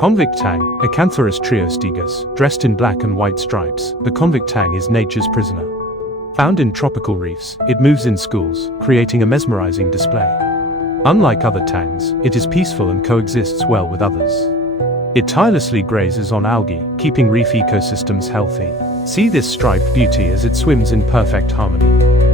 Convict Tang, Acanthurus triostegus, dressed in black and white stripes, the convict tang is nature's prisoner. Found in tropical reefs, it moves in schools, creating a mesmerizing display. Unlike other tangs, it is peaceful and coexists well with others. It tirelessly grazes on algae, keeping reef ecosystems healthy. See this striped beauty as it swims in perfect harmony.